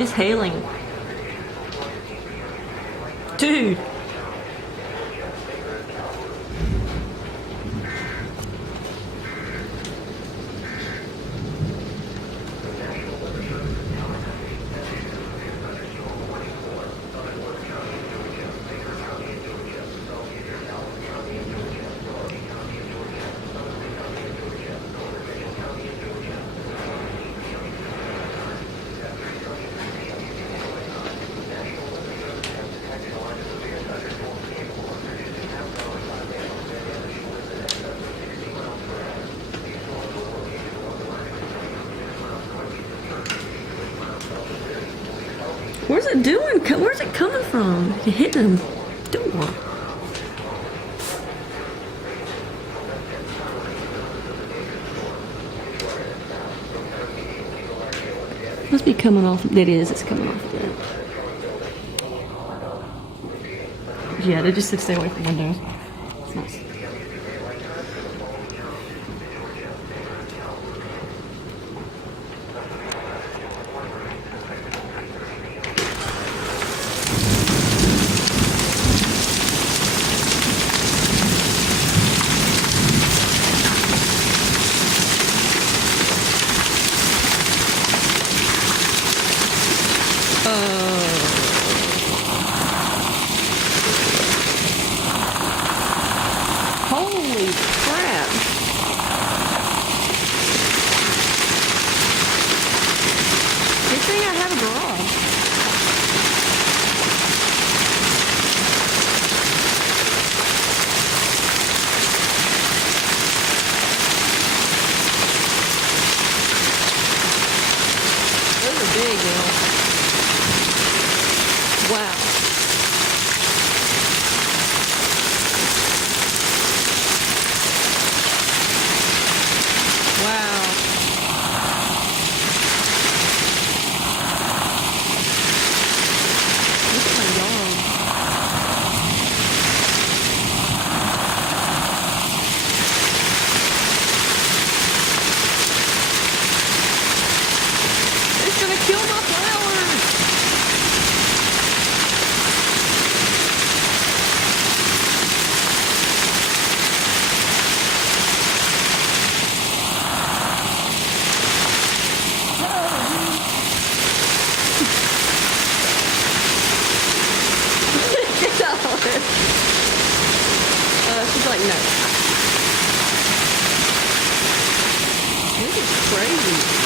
It's hailing. Dude. Where's it doing? Where's it coming from? You're hitting the door. Must be coming off. It is. It's coming off of that. Yeah, they just said stay away from windows. It's nice. Holy crap. Good thing I have a garage. Those are big now. Wow. Wow. Look at my yard. It's gonna kill my flowers. Get out of it. She's like, no. This is crazy.